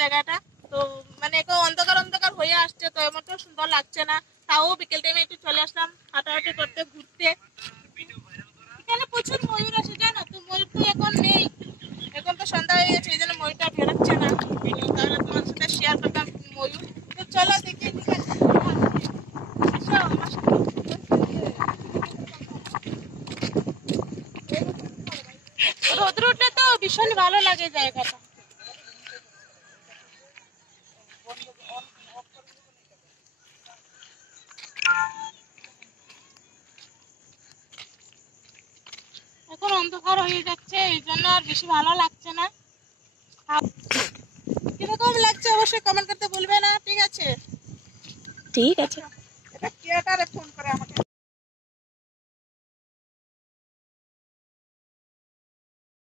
জায়গাটা। তো মানে একটু অন্ধকার অন্ধকার হয়ে আসছে, তো এমনটা সুন্দর লাগছে না। তাও বিকেল টাইমে একটু চলে আসলাম হাঁটাহাঁটি করতে, ঘুরতে। এখানে প্রচুর ময়ূর আসে জানো তো, ময়ূর তো এখন নেই, এখন তো সন্ধ্যা হয়ে গেছে, এই জন্য ময়ূরটা বেরোচ্ছে না। তো তাহলে তোমার সাথে শেয়ার করতাম ময়ূর। তো চলো দেখি, ঠিক আছে, আসো আমার সাথে। রোদ্র উঠলে তো ভীষণ ভালো লাগে জায়গাটা। এখন অন্ধকার হয়ে যাচ্ছে, এই জন্য আর বেশি ভালো লাগছে না। কিরকম লাগছে অবশ্যই কমেন্ট করতে ভুলবে না, ঠিক আছে? ঠিক আছে। এটা ক্রিয়েটারে ফোন করে আমাকে।